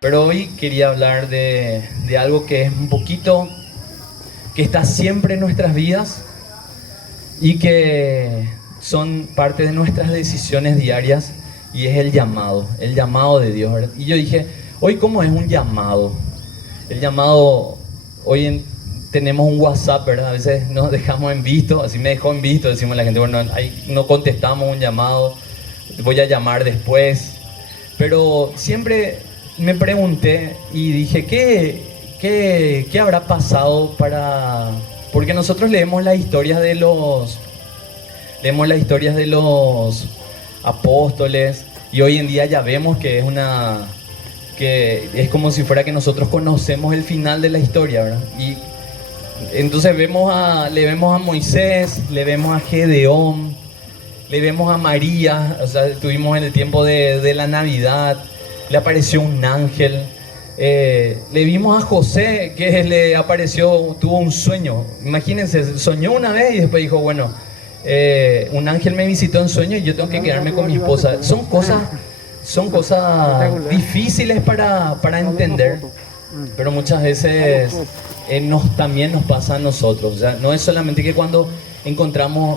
Pero hoy quería hablar de algo que es un poquito, que está siempre en nuestras vidas y que son parte de nuestras decisiones diarias, y es el llamado de Dios, ¿verdad? Y yo dije, hoy cómo es un llamado. El llamado, hoy tenemos un WhatsApp, ¿verdad? A veces nos dejamos en visto, así me dejó en visto, decimos la gente, bueno, ahí no contestamos un llamado, voy a llamar después. Pero siempre me pregunté y dije, ¿qué habrá pasado para...? Porque nosotros leemos las historias de los apóstoles, y hoy en día ya vemos que es como si fuera que nosotros conocemos el final de la historia, ¿verdad? Y entonces le vemos a Moisés, le vemos a Gedeón, le vemos a María. O sea, estuvimos en el tiempo de la Navidad, le apareció un ángel. Le vimos a José, que le apareció, tuvo un sueño. Imagínense, soñó una vez y después dijo, bueno, un ángel me visitó en sueño y yo tengo que quedarme con mi esposa. Son cosas difíciles para entender, pero muchas veces también nos pasa a nosotros. O sea, no es solamente que cuando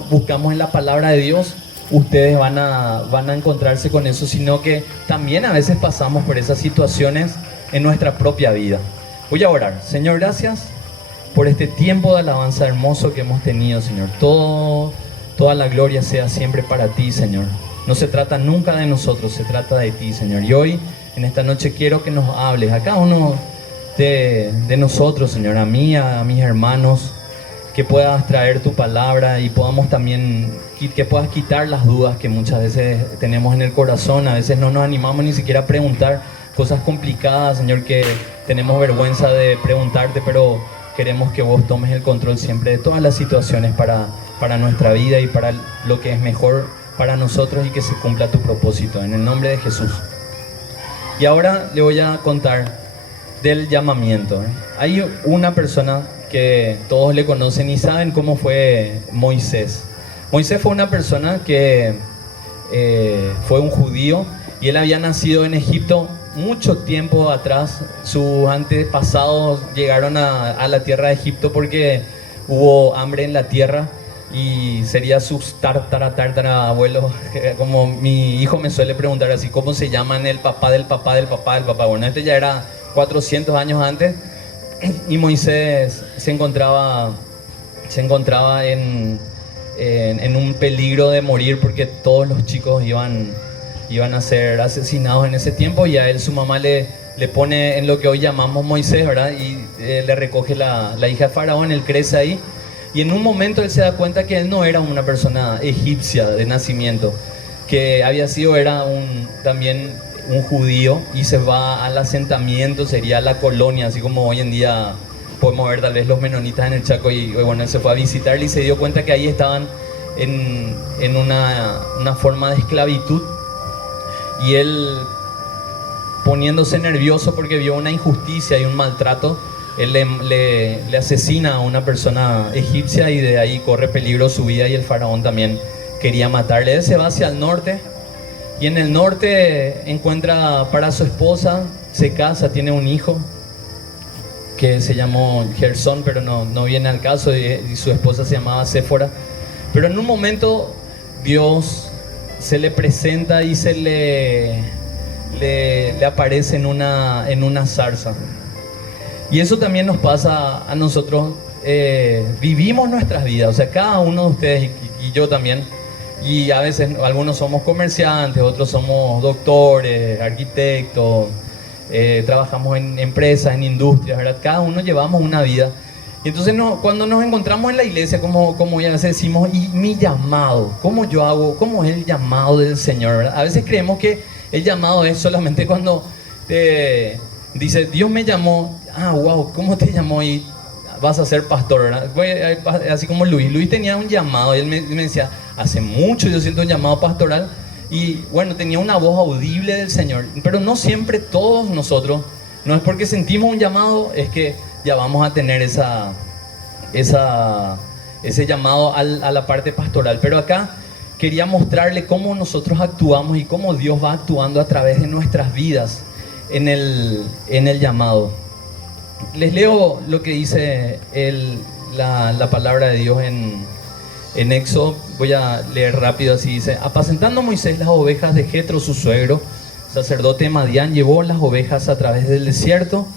buscamos en la palabra de Dios, ustedes van a encontrarse con eso, sino que también a veces pasamos por esas situaciones en nuestra propia vida. Voy a orar. Señor, gracias por este tiempo de alabanza hermoso que hemos tenido, Señor. Toda la gloria sea siempre para ti, Señor. No se trata nunca de nosotros, se trata de ti, Señor. Y hoy, en esta noche, quiero que nos hables a cada uno de nosotros, Señor, a mí, a mis hermanos, que puedas traer tu palabra y podamos también, que puedas quitar las dudas que muchas veces tenemos en el corazón. A veces no nos animamos ni siquiera a preguntar cosas complicadas, Señor, que tenemos vergüenza de preguntarte, pero queremos que vos tomes el control siempre de todas las situaciones para nuestra vida y para lo que es mejor para nosotros, y que se cumpla tu propósito, en el nombre de Jesús. Y ahora le voy a contar del llamamiento. Hay una persona que todos le conocen y saben cómo fue Moisés. Moisés fue una persona que fue un judío, y él había nacido en Egipto mucho tiempo atrás. Sus antepasados llegaron a la tierra de Egipto porque hubo hambre en la tierra, y sería sus abuelos, como mi hijo me suele preguntar así, ¿cómo se llaman el papá del papá del papá del papá? Bueno, este ya era 400 años antes, y Moisés se encontraba en un peligro de morir, porque todos los chicos iban a ser asesinados en ese tiempo, y a él su mamá le pone en lo que hoy llamamos Moisés, ¿verdad? Y le recoge la hija de Faraón. Él crece ahí, y en un momento él se da cuenta que él no era una persona egipcia de nacimiento, que era también un judío, y se va al asentamiento, sería la colonia, así como hoy en día podemos ver tal vez los menonitas en el Chaco. Y bueno, él se fue a visitarle y se dio cuenta que ahí estaban en una forma de esclavitud, y él, poniéndose nervioso porque vio una injusticia y un maltrato, él le asesina a una persona egipcia, y de ahí corre peligro su vida, y el faraón también quería matarle. Él se va hacia el norte, y en el norte encuentra para su esposa, se casa, tiene un hijo que se llamó Gersón, pero no viene al caso, y su esposa se llamaba Séfora. Pero en un momento Dios se le presenta y le aparece en una zarza. Y eso también nos pasa a nosotros. Vivimos nuestras vidas, o sea, cada uno de ustedes y yo también. Y a veces algunos somos comerciantes, otros somos doctores, arquitectos, trabajamos en empresas, en industrias, ¿verdad? Cada uno llevamos una vida. Y entonces cuando nos encontramos en la iglesia, como ya a veces decimos, y mi llamado, ¿cómo yo hago? ¿Cómo es el llamado del Señor, verdad? A veces creemos que el llamado es solamente cuando dice, Dios me llamó, wow, ¿cómo te llamó? Y vas a ser pastor, ¿verdad? Así como Luis tenía un llamado, y él me decía, hace mucho yo siento un llamado pastoral, y bueno, tenía una voz audible del Señor. Pero no siempre todos nosotros, no es porque sentimos un llamado, es que ya vamos a tener ese llamado a la parte pastoral. Pero acá quería mostrarle cómo nosotros actuamos y cómo Dios va actuando a través de nuestras vidas en el llamado. Les leo lo que dice la palabra de Dios en Éxodo. Voy a leer rápido, así dice: apacentando Moisés las ovejas de Jetro, su suegro, sacerdote de Madián, llevó las ovejas a través del desierto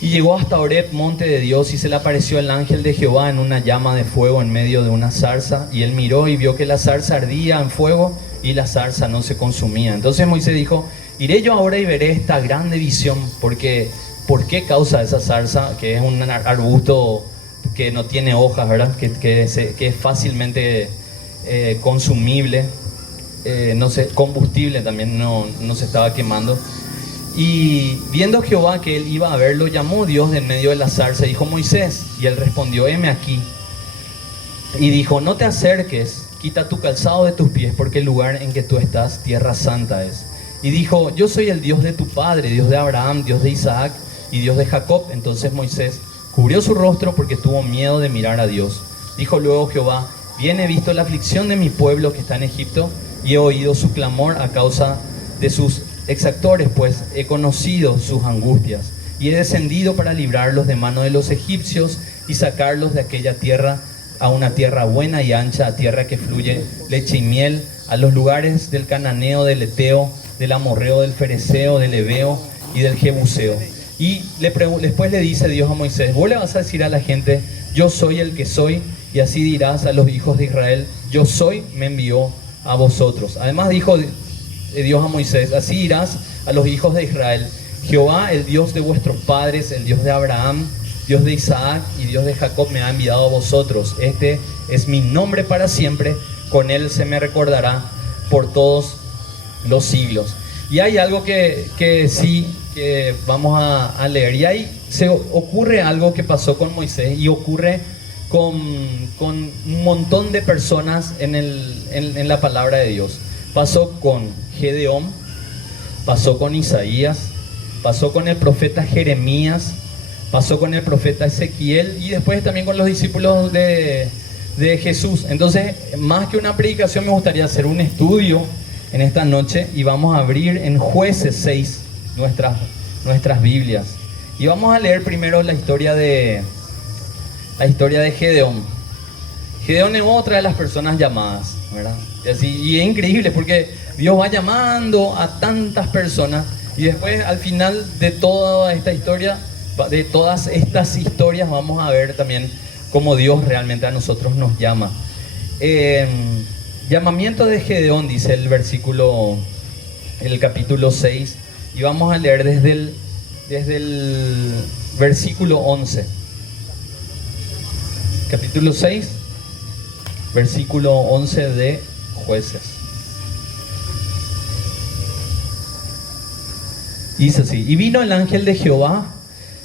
y llegó hasta Horeb, monte de Dios, y se le apareció el ángel de Jehová en una llama de fuego en medio de una zarza, y él miró y vio que la zarza ardía en fuego y la zarza no se consumía. Entonces Moisés dijo: iré yo ahora y veré esta grande visión, porque ¿por qué causa esa zarza, que es un arbusto que no tiene hojas, ¿verdad? Que es fácilmente consumible, no sé, combustible también, no se estaba quemando. Y viendo Jehová que él iba a verlo, llamó Dios de en medio de la zarza y dijo: Moisés. Y él respondió: heme aquí. Y dijo: no te acerques, quita tu calzado de tus pies, porque el lugar en que tú estás, tierra santa es. Y dijo: yo soy el Dios de tu padre, Dios de Abraham, Dios de Isaac y Dios de Jacob. Entonces Moisés cubrió su rostro porque tuvo miedo de mirar a Dios. Dijo luego Jehová: bien he visto la aflicción de mi pueblo que está en Egipto, y he oído su clamor a causa de sus exactores, pues he conocido sus angustias, y he descendido para librarlos de mano de los egipcios y sacarlos de aquella tierra a una tierra buena y ancha, a tierra que fluye leche y miel, a los lugares del cananeo, del eteo, del amorreo, del fereceo, del heveo y del jebuseo. Y después le dice Dios a Moisés: vos le vas a decir a la gente: yo soy el que soy, y así dirás a los hijos de Israel: yo soy, me envió a vosotros. Además dijo Dios a Moisés: así dirás a los hijos de Israel: Jehová, el Dios de vuestros padres, el Dios de Abraham, Dios de Isaac y Dios de Jacob, me ha enviado a vosotros. Este es mi nombre para siempre, con él se me recordará por todos los siglos. Y hay algo que sí, que vamos a leer, y ahí se ocurre algo que pasó con Moisés y ocurre con un montón de personas en la palabra de Dios. Pasó con Gedeón, pasó con Isaías, pasó con el profeta Jeremías, pasó con el profeta Ezequiel, y después también con los discípulos de Jesús. Entonces, más que una predicación, me gustaría hacer un estudio en esta noche, y vamos a abrir en Jueces 6 nuestras Biblias, y vamos a leer primero la historia de Gedeón. Gedeón es otra de las personas llamadas, ¿verdad? Y es increíble porque Dios va llamando a tantas personas, y después al final de toda esta historia, de todas estas historias, vamos a ver también cómo Dios realmente a nosotros nos llama. Llamamiento de Gedeón, dice el capítulo 6, y vamos a leer desde el versículo 11. Capítulo 6, versículo 11 de Jueces. Dice así: y vino el ángel de Jehová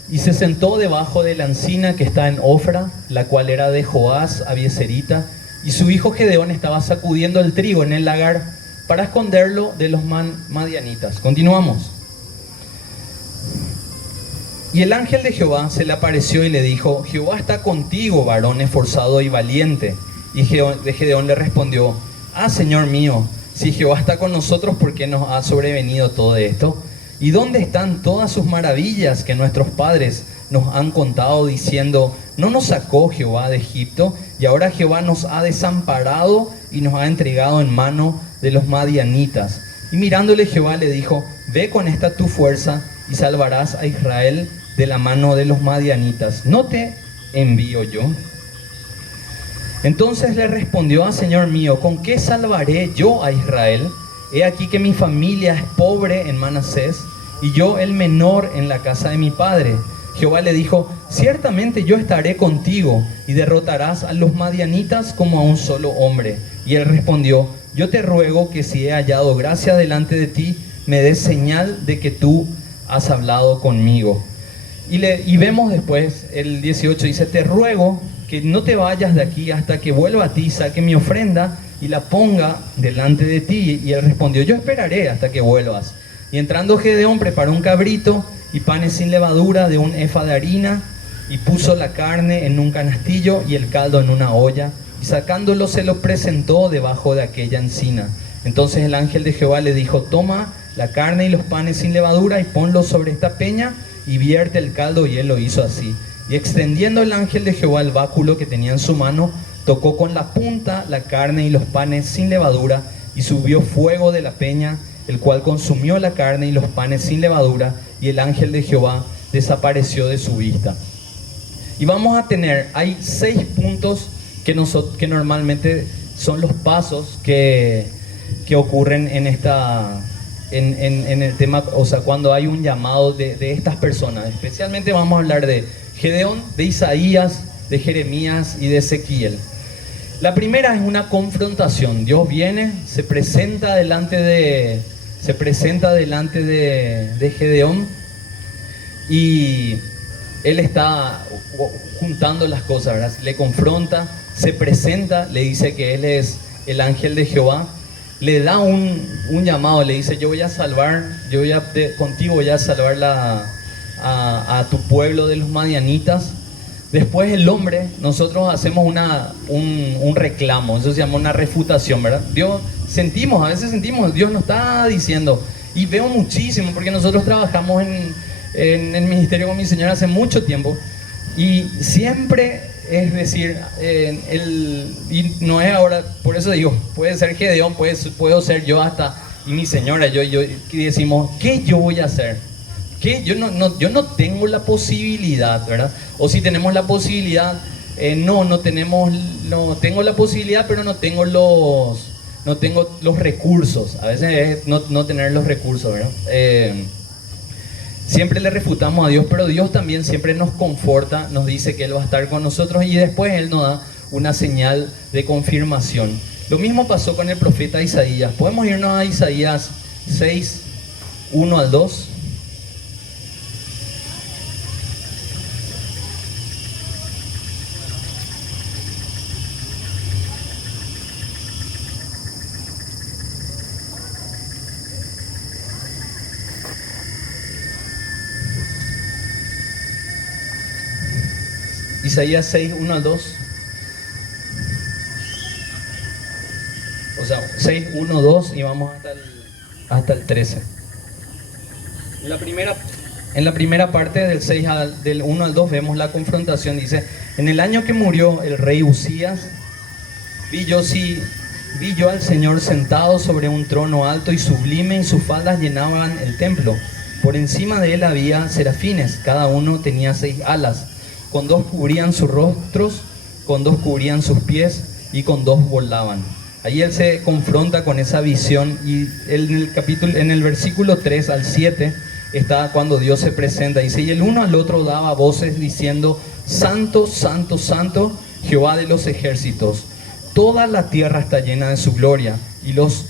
y se sentó debajo de la encina que está en Ofra, la cual era de Joás Abieserita, y su hijo Gedeón estaba sacudiendo el trigo en el lagar para esconderlo de los madianitas. Continuamos. Y el ángel de Jehová se le apareció y le dijo: Jehová está contigo, varón esforzado y valiente. Y Gedeón le respondió: ah, Señor mío, si Jehová está con nosotros, ¿por qué nos ha sobrevenido todo esto? ¿Y dónde están todas sus maravillas que nuestros padres nos han contado, diciendo: no nos sacó Jehová de Egipto? Y ahora Jehová nos ha desamparado y nos ha entregado en mano de los madianitas. Y mirándole Jehová le dijo: ve con esta tu fuerza y salvarás a Israel de la mano de los madianitas. ¿No te envío yo? Entonces le respondió: ah, Señor mío, ¿con qué salvaré yo a Israel? He aquí que mi familia es pobre en Manasés, y yo el menor en la casa de mi padre. Jehová le dijo: ciertamente yo estaré contigo, y derrotarás a los madianitas como a un solo hombre. Y él respondió: yo te ruego que si he hallado gracia delante de ti, me des señal de que tú has hablado conmigo. Y vemos después, el 18 dice: te ruego que no te vayas de aquí hasta que vuelva a ti, saque mi ofrenda y la ponga delante de ti. Y él respondió: yo esperaré hasta que vuelvas. Y entrando Gedeón, preparó un cabrito y panes sin levadura de un efa de harina, y puso la carne en un canastillo y el caldo en una olla, y sacándolo se lo presentó debajo de aquella encina. Entonces el ángel de Jehová le dijo: toma la carne y los panes sin levadura y ponlos sobre esta peña y vierte el caldo, y él lo hizo así. Y extendiendo el ángel de Jehová el báculo que tenía en su mano, tocó con la punta la carne y los panes sin levadura, y subió fuego de la peña, el cual consumió la carne y los panes sin levadura, y el ángel de Jehová desapareció de su vista. Y vamos a tener, hay 6 puntos que normalmente son los pasos que ocurren en el tema, o sea, cuando hay un llamado de estas personas. Especialmente vamos a hablar de Gedeón, de Isaías, de Jeremías y de Ezequiel. La primera es una confrontación. Dios viene, se presenta delante de Gedeón, y él está juntando las cosas, ¿verdad? Le confronta, se presenta, le dice que él es el ángel de Jehová, le da un llamado, le dice: yo voy a salvar, contigo voy a salvar a tu pueblo de los madianitas. Después el hombre, nosotros hacemos un reclamo, eso se llama una refutación, ¿verdad? A veces sentimos, Dios nos está diciendo, y veo muchísimo, porque nosotros trabajamos en el ministerio con mi señora hace mucho tiempo, y siempre, es decir, y no es ahora, por eso digo, puede ser Gedeón, puedo ser yo hasta, y mi señora, y decimos, ¿qué yo voy a hacer? ¿Qué? Yo no tengo la posibilidad, ¿verdad? O si tenemos la posibilidad, no tengo la posibilidad, pero no tengo los recursos. A veces es no tener los recursos, ¿verdad? Siempre le refutamos a Dios, pero Dios también siempre nos conforta, nos dice que Él va a estar con nosotros, y después Él nos da una señal de confirmación. Lo mismo pasó con el profeta Isaías. Podemos irnos a Isaías 6, 1 al 2. Isaías 6, 1 al 2. O sea, 6, 1, 2 y vamos hasta el 13. En la primera parte del 1 al 2 vemos la confrontación. Dice: en el año que murió el rey Uzías, vi yo al Señor sentado sobre un trono alto y sublime, y sus faldas llenaban el templo. Por encima de él había serafines, cada uno tenía 6 alas. Con 2 cubrían sus rostros, con 2 cubrían sus pies, y con 2 volaban. Ahí él se confronta con esa visión, y en el versículo 3 al 7 está cuando Dios se presenta. Dice: y el uno al otro daba voces diciendo: Santo, Santo, Santo, Jehová de los ejércitos. Toda la tierra está llena de su gloria. Y los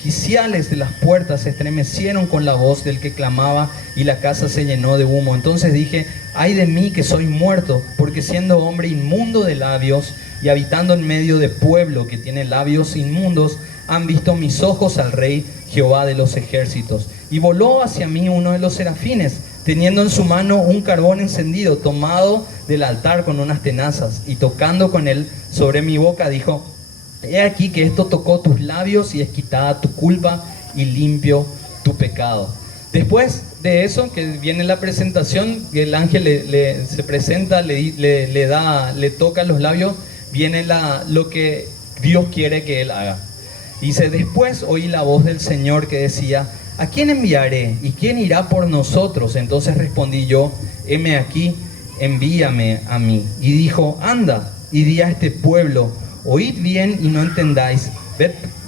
quiciales de las puertas se estremecieron con la voz del que clamaba, y la casa se llenó de humo. Entonces dije: ay de mí, que soy muerto, porque siendo hombre inmundo de labios y habitando en medio de pueblo que tiene labios inmundos, han visto mis ojos al Rey Jehová de los ejércitos. Y voló hacia mí uno de los serafines, teniendo en su mano un carbón encendido, tomado del altar con unas tenazas, y tocando con él sobre mi boca, dijo: he aquí que esto tocó tus labios, y es quitada tu culpa y limpio tu pecado. Después de eso, que viene la presentación, el ángel se presenta, le toca los labios, viene lo que Dios quiere que él haga. Dice: después oí la voz del Señor que decía: ¿a quién enviaré? ¿Y quién irá por nosotros? Entonces respondí yo: heme aquí, envíame a mí. Y dijo: anda y di a este pueblo: oíd bien y no entendáis,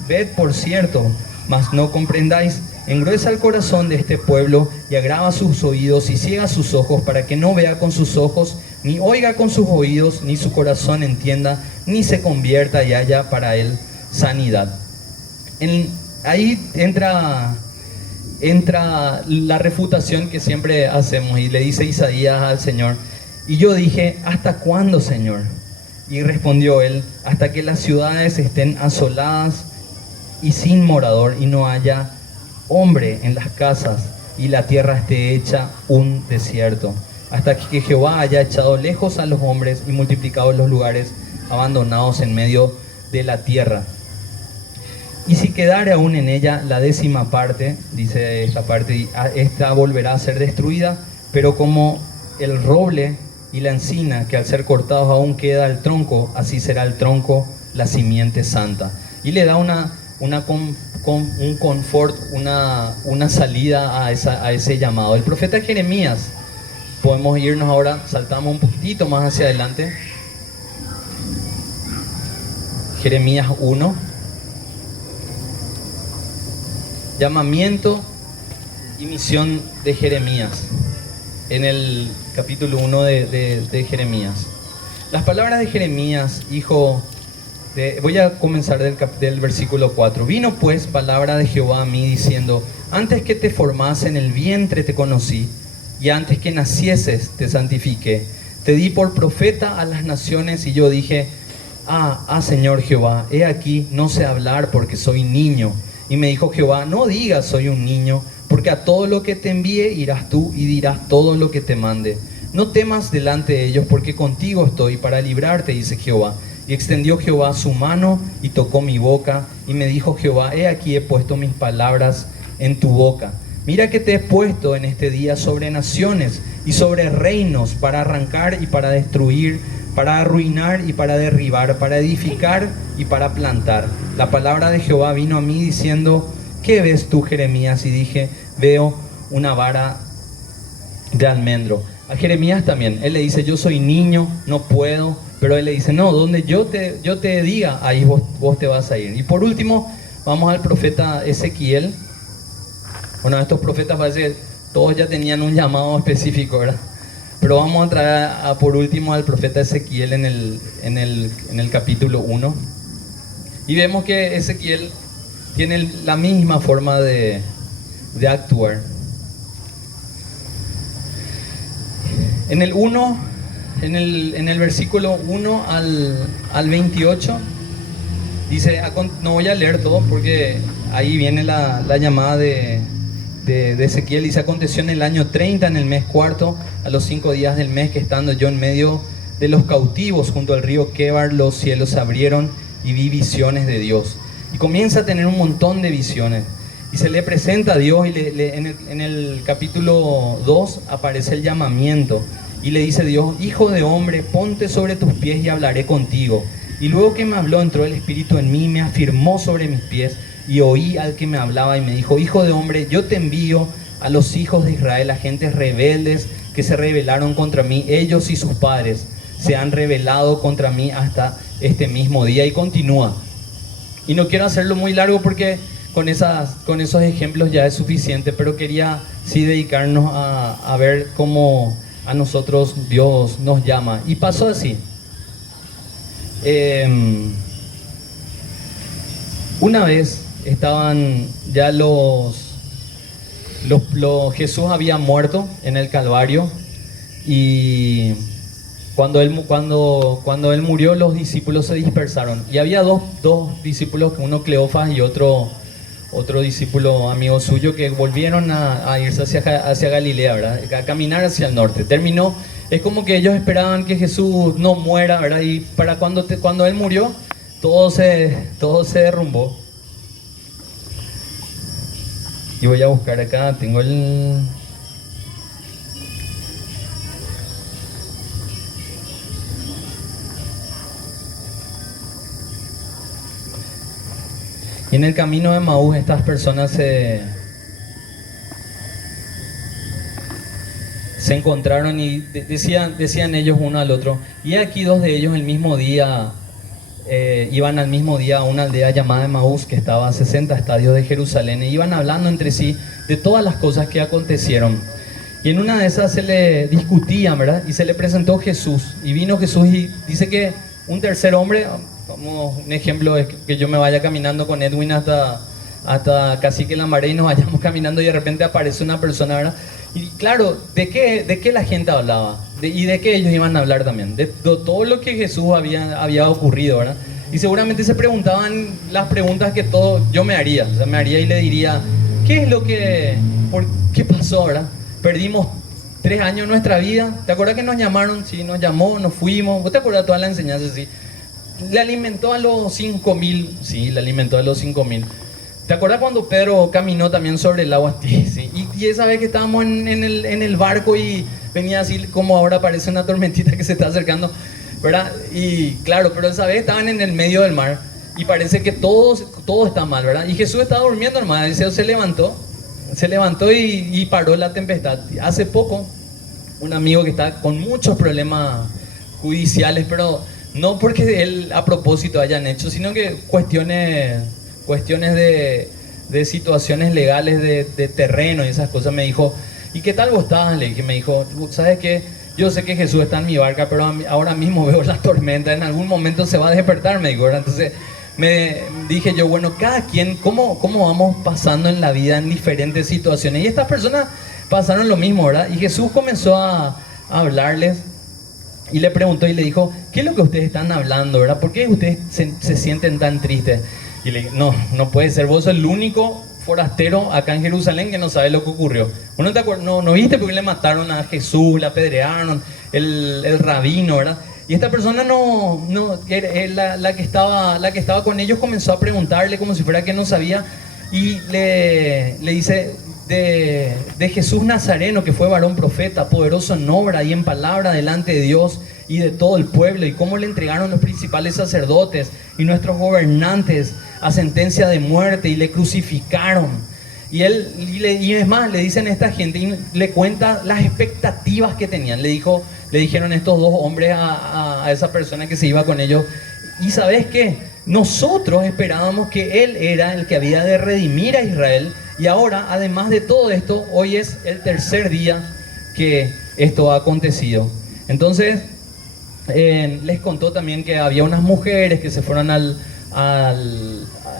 ved por cierto, mas no comprendáis. Engruesa el corazón de este pueblo y agrava sus oídos y ciega sus ojos, para que no vea con sus ojos, ni oiga con sus oídos, ni su corazón entienda, ni se convierta y haya para él sanidad. Ahí entra la refutación que siempre hacemos, y le dice Isaías al Señor: y yo dije: ¿hasta cuándo, Señor? Y respondió él: hasta que las ciudades estén asoladas y sin morador, y no haya hombre en las casas, y la tierra esté hecha un desierto, hasta que Jehová haya echado lejos a los hombres y multiplicado los lugares abandonados en medio de la tierra. Y si quedare aún en ella la 10ª parte, dice esta parte, esta volverá a ser destruida, pero como el roble y la encina, que al ser cortados aún queda el tronco, así será el tronco, la simiente santa. Y le da un confort, una salida a ese llamado. El profeta Jeremías, podemos irnos ahora, saltamos un poquitito más hacia adelante. Jeremías 1. Llamamiento y misión de Jeremías. En el capítulo 1 de Jeremías. Las palabras de Jeremías, voy a comenzar del versículo 4. Vino pues palabra de Jehová a mí diciendo: antes que te formase en el vientre te conocí, y antes que nacieses te santifiqué. Te di por profeta a las naciones, y yo dije: Señor Jehová, he aquí, no sé hablar porque soy niño. Y me dijo Jehová: no digas soy un niño, porque a todo lo que te envíe irás tú y dirás todo lo que te mande. No temas delante de ellos, porque contigo estoy para librarte, dice Jehová. Y extendió Jehová su mano y tocó mi boca, y me dijo Jehová: he aquí he puesto mis palabras en tu boca. Mira que te he puesto en este día sobre naciones y sobre reinos, para arrancar y para destruir, para arruinar y para derribar, para edificar y para plantar. La palabra de Jehová vino a mí diciendo: ¿qué ves tú, Jeremías? Y dije: veo una vara de almendro. A Jeremías también, él le dice: yo soy niño, no puedo, pero él le dice: no, donde yo te diga, ahí vos te vas a ir. Y por último, vamos al profeta Ezequiel. Bueno, estos profetas parece que todos ya tenían un llamado específico, ¿verdad? Pero vamos a traer por último al profeta Ezequiel en el capítulo 1. Y vemos que Ezequiel tiene la misma forma de actuar. En el 1, en el versículo 1 al 28, dice, no voy a leer todo porque ahí viene la llamada de Ezequiel. Dice: aconteció en el año 30, en el mes cuarto, a los 5 días del mes, que estando yo en medio de los cautivos junto al río Quebar, los cielos se abrieron y vi visiones de Dios. Y comienza a tener un montón de visiones. Y se le presenta a Dios, y en el capítulo 2 aparece el llamamiento. Y le dice Dios: hijo de hombre, ponte sobre tus pies y hablaré contigo. Y luego que me habló, entró el Espíritu en mí, me afirmó sobre mis pies, y oí al que me hablaba y me dijo: hijo de hombre, yo te envío a los hijos de Israel, a gentes rebeldes que se rebelaron contra mí. Ellos y sus padres se han rebelado contra mí hasta este mismo día. Y continúa. Y no quiero hacerlo muy largo porque con esos ejemplos ya es suficiente, pero quería sí dedicarnos a ver cómo a nosotros Dios nos llama. Y pasó así. Una vez estaban ya Jesús había muerto en el Calvario, y cuando él murió, los discípulos se dispersaron, y había dos discípulos, uno Cleofas y otro discípulo amigo suyo, que volvieron a irse hacia Galilea, ¿verdad? A caminar hacia el norte. Es como que ellos esperaban que Jesús no muera, ¿verdad? Y para cuando él murió, todo se derrumbó. Y voy a buscar acá, tengo el... Y en el camino de Emaús, estas personas se encontraron, y decían ellos uno al otro: y aquí dos de ellos el mismo día iban al mismo día a una aldea llamada Emaús, que estaba a 60 estadios de Jerusalén, e iban hablando entre sí de todas las cosas que acontecieron. Y en una de esas se le discutían, ¿verdad? Y se le presentó Jesús, y vino Jesús, y dice que un tercer hombre, como un ejemplo es que yo me vaya caminando con Edwin hasta Cacique Lambaré, y nos vayamos caminando, y de repente aparece una persona, ¿verdad? Y claro, ¿de qué la gente hablaba? ¿Y de qué ellos iban a hablar también? De todo lo que Jesús había ocurrido, ¿verdad? Y seguramente se preguntaban las preguntas que yo me haría. O sea, me haría y le diría: ¿qué pasó, verdad? Perdimos 3 años de nuestra vida. ¿Te acuerdas que nos llamaron? Sí, nos llamó, nos fuimos. ¿Vos te acuerdas de toda la enseñanza? Sí. le alimentó a los 5.000, sí, le alimentó a los 5.000. ¿Te acuerdas cuando Pedro caminó también sobre el agua? Sí. Y esa vez que estábamos en el barco y venía así como ahora parece una tormentita que se está acercando, ¿verdad? Y claro, pero esa vez estaban en el medio del mar y parece que todo está mal, ¿verdad? Y Jesús estaba durmiendo, hermano, y se levantó y paró la tempestad. Hace poco, un amigo que está con muchos problemas judiciales, pero no porque él a propósito hayan hecho, sino que cuestiones de situaciones legales de terreno y esas cosas, me dijo, ¿y qué tal vos estás? Le dije, me dijo, ¿sabes qué? Yo sé que Jesús está en mi barca, pero ahora mismo veo la tormenta, en algún momento se va a despertar, me dijo, ¿verdad? Entonces me dije yo, bueno, cada quien, ¿cómo vamos pasando en la vida en diferentes situaciones? Y estas personas pasaron lo mismo, ¿verdad? Y Jesús comenzó a hablarles y le preguntó y le dijo, ¿qué es lo que ustedes están hablando, verdad? ¿Por qué ustedes se sienten tan tristes? Y le dije, no puede ser, vos sos el único forastero acá en Jerusalén que no sabe lo que ocurrió. ¿Vos no viste porque le mataron a Jesús, le apedrearon, el rabino, ¿verdad? Y esta persona la que estaba con ellos comenzó a preguntarle como si fuera que no sabía y le dice de Jesús Nazareno, que fue varón profeta, poderoso en obra y en palabra delante de Dios y de todo el pueblo, y cómo le entregaron los principales sacerdotes y nuestros gobernantes a sentencia de muerte y le crucificaron. Y es más, le dicen a esta gente y le cuenta las expectativas que tenían. Le dijeron estos dos hombres a esa persona que se iba con ellos, y ¿sabes qué? Nosotros esperábamos que Él era el que había de redimir a Israel, y ahora, además de todo esto, hoy es el tercer día que esto ha acontecido. Entonces, les contó también que había unas mujeres que se fueron a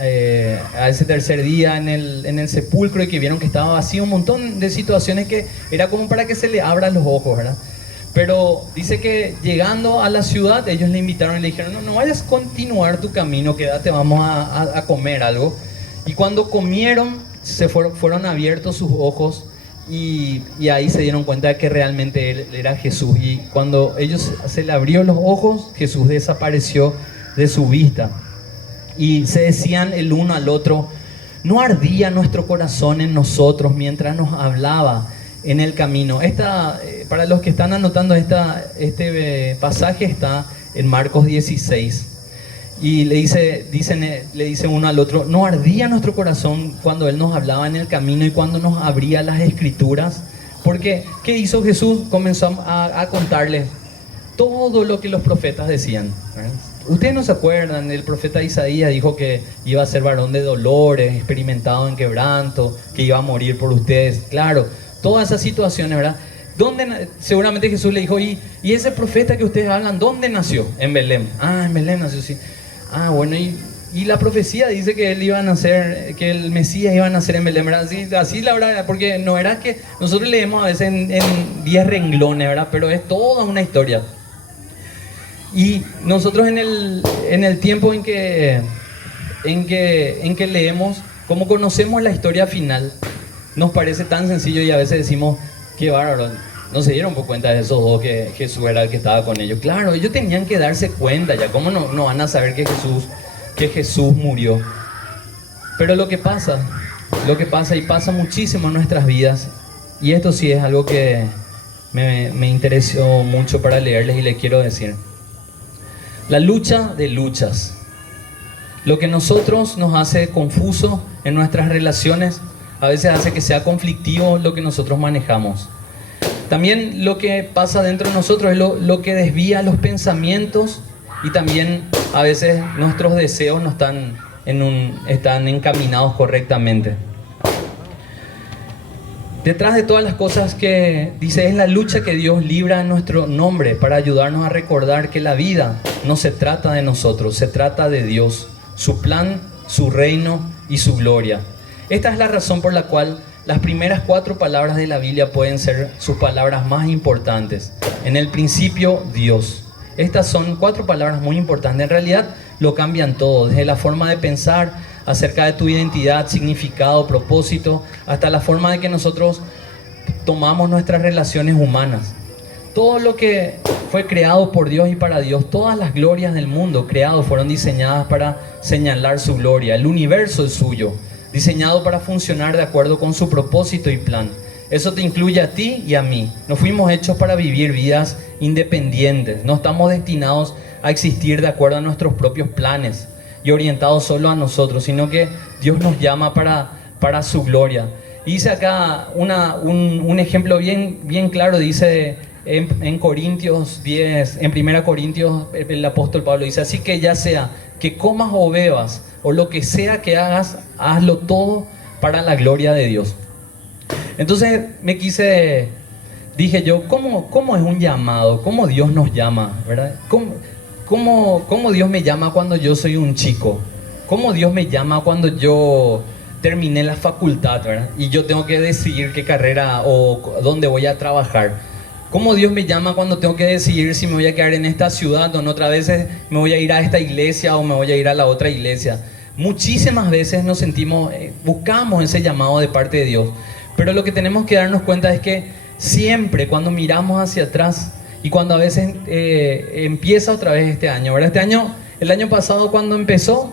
ese tercer día en el sepulcro y que vieron que estaba vacío, un montón de situaciones que era como para que se le abran los ojos, ¿verdad? Pero dice que llegando a la ciudad, ellos le invitaron y le dijeron, no vayas a continuar tu camino, quédate, vamos a comer algo. Y cuando comieron, fueron abiertos sus ojos y ahí se dieron cuenta de que realmente Él era Jesús. Y cuando ellos se le abrió los ojos, Jesús desapareció de su vista. Y se decían el uno al otro, ¿no ardía nuestro corazón en nosotros mientras nos hablaba en el camino? Para los que están anotando, este pasaje está en Marcos 16. Y le dice uno al otro, ¿no ardía nuestro corazón cuando Él nos hablaba en el camino y cuando nos abría las escrituras? Porque, ¿qué hizo Jesús? Comenzó a contarles todo lo que los profetas decían, ¿verdad? Ustedes no se acuerdan, el profeta Isaías dijo que iba a ser varón de dolores, experimentado en quebranto, que iba a morir por ustedes. Claro, todas esas situaciones, ¿verdad? Seguramente Jesús le dijo, ¿y ese profeta que ustedes hablan, dónde nació? En Belén. Ah, en Belén nació, sí. Ah, bueno, y la profecía dice que él iba a nacer, que el Mesías iba a nacer en Belén, ¿verdad? Así la verdad, porque no era que nosotros leemos a veces en 10 renglones, ¿verdad? Pero es toda una historia. Y nosotros en el tiempo en que leemos, como conocemos la historia final, nos parece tan sencillo y a veces decimos, qué bárbaro, no se dieron por cuenta de esos dos que Jesús era el que estaba con ellos. Claro, ellos tenían que darse cuenta ya, ¿cómo no van a saber que Jesús murió? Pero lo que pasa y pasa muchísimo en nuestras vidas, y esto sí es algo que me interesó mucho para leerles y les quiero decir. La lucha de luchas. Lo que nosotros nos hace confuso en nuestras relaciones, a veces hace que sea conflictivo lo que nosotros manejamos. También lo que pasa dentro de nosotros es lo que desvía los pensamientos, y también a veces nuestros deseos no están encaminados correctamente. Detrás de todas las cosas que dice, es la lucha que Dios libra en nuestro nombre para ayudarnos a recordar que la vida no se trata de nosotros, se trata de Dios, su plan, su reino y su gloria. Esta es la razón por la cual las primeras 4 palabras de la Biblia pueden ser sus palabras más importantes. En el principio, Dios. Estas son 4 palabras muy importantes. En realidad lo cambian todo, desde la forma de pensar acerca de tu identidad, significado, propósito, hasta la forma de que nosotros tomamos nuestras relaciones humanas. Todo lo que fue creado por Dios y para Dios, todas las glorias del mundo creado fueron diseñadas para señalar su gloria. El universo es suyo, diseñado para funcionar de acuerdo con su propósito y plan. Eso te incluye a ti y a mí. No fuimos hechos para vivir vidas independientes. No estamos destinados a existir de acuerdo a nuestros propios planes y orientados solo a nosotros, sino que Dios nos llama para su gloria. Dice acá un ejemplo bien claro, dice en Corintios 10, en 1 Corintios, el apóstol Pablo dice: así que ya sea que comas o bebas, o lo que sea que hagas, hazlo todo para la gloria de Dios. Entonces dije yo, ¿cómo es un llamado? ¿Cómo Dios nos llama? ¿Verdad? ¿Cómo Dios me llama cuando yo soy un chico? ¿Cómo Dios me llama cuando yo terminé la facultad, ¿verdad? Y yo tengo que decidir qué carrera o dónde voy a trabajar? ¿Cómo Dios me llama cuando tengo que decidir si me voy a quedar en esta ciudad o en otras veces me voy a ir a esta iglesia o me voy a ir a la otra iglesia? Muchísimas veces nos sentimos, buscamos ese llamado de parte de Dios. Pero lo que tenemos que darnos cuenta es que siempre cuando miramos hacia atrás y cuando a veces empieza otra vez este año, ¿verdad? El año pasado cuando empezó,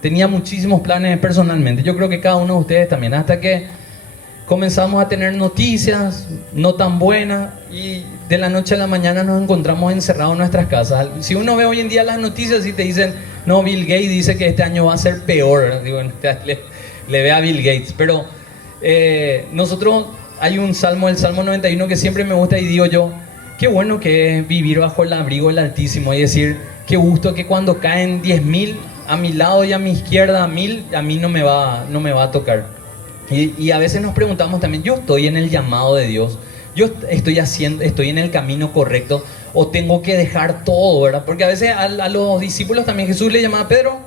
tenía muchísimos planes personalmente. Yo creo que cada uno de ustedes también, hasta que comenzamos a tener noticias no tan buenas y de la noche a la mañana nos encontramos encerrados en nuestras casas. Si uno ve hoy en día las noticias y te dicen, no, Bill Gates dice que este año va a ser peor, digo, le ve a Bill Gates, pero nosotros, hay un salmo, el Salmo 91, que siempre me gusta y digo yo, qué bueno que es vivir bajo el abrigo del Altísimo y decir, qué gusto que cuando caen 10.000 a mi lado y a mi izquierda 1.000, a mí no me va a tocar. Y a veces nos preguntamos también, yo estoy en el llamado de Dios, yo estoy en el camino correcto, o tengo que dejar todo, ¿verdad? Porque a veces a los discípulos también Jesús le llamaba: Pedro,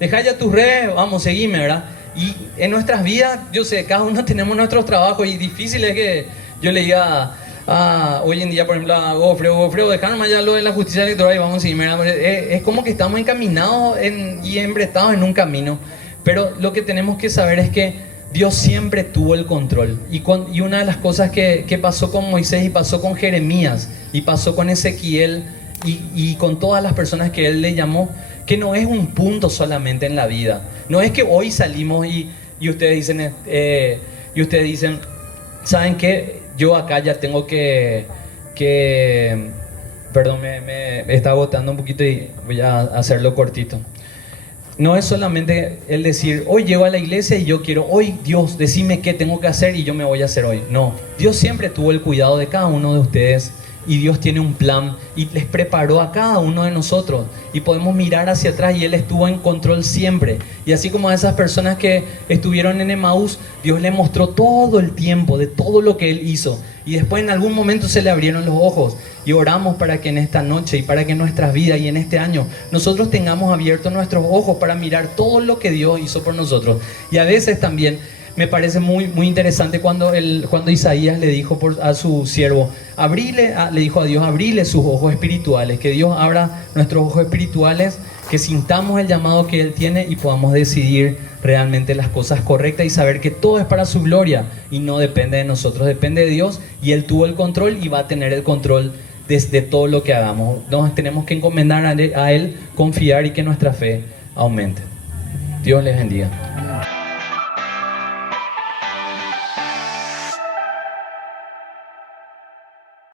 deja ya tus redes, vamos, seguime, ¿verdad? Y en nuestras vidas, yo sé, cada uno tenemos nuestros trabajos y difícil es que yo le diga hoy en día, por ejemplo, a Gofreo, dejarnos ya lo de la justicia electoral y vamos a seguir. Es como que estamos encaminados y embretados en un camino, pero lo que tenemos que saber es que Dios siempre tuvo el control. Y una de las cosas que pasó con Moisés y pasó con Jeremías y pasó con Ezequiel y con todas las personas que él le llamó, que no es un punto solamente en la vida. No es que hoy salimos y ustedes dicen, ¿saben qué? Yo acá ya tengo que perdón, me está agotando un poquito y voy a hacerlo cortito. No es solamente el decir, hoy llego a la iglesia y yo quiero, hoy Dios, decime qué tengo que hacer y yo me voy a hacer hoy. No, Dios siempre tuvo el cuidado de cada uno de ustedes y Dios tiene un plan y les preparó a cada uno de nosotros y podemos mirar hacia atrás y Él estuvo en control siempre. Y así como a esas personas que estuvieron en Emaús, Dios le mostró todo el tiempo de todo lo que Él hizo y después en algún momento se le abrieron los ojos. Y oramos para que en esta noche y para que en nuestras vidas y en este año nosotros tengamos abiertos nuestros ojos para mirar todo lo que Dios hizo por nosotros. Y a veces también me parece muy interesante cuando Isaías le dijo a su siervo, le dijo a Dios, abrile sus ojos espirituales, que Dios abra nuestros ojos espirituales, que sintamos el llamado que Él tiene y podamos decidir realmente las cosas correctas y saber que todo es para su gloria y no depende de nosotros, depende de Dios y Él tuvo el control y va a tener el control desde todo lo que hagamos. Nos tenemos que encomendar a Él, confiar y que nuestra fe aumente. Dios les bendiga.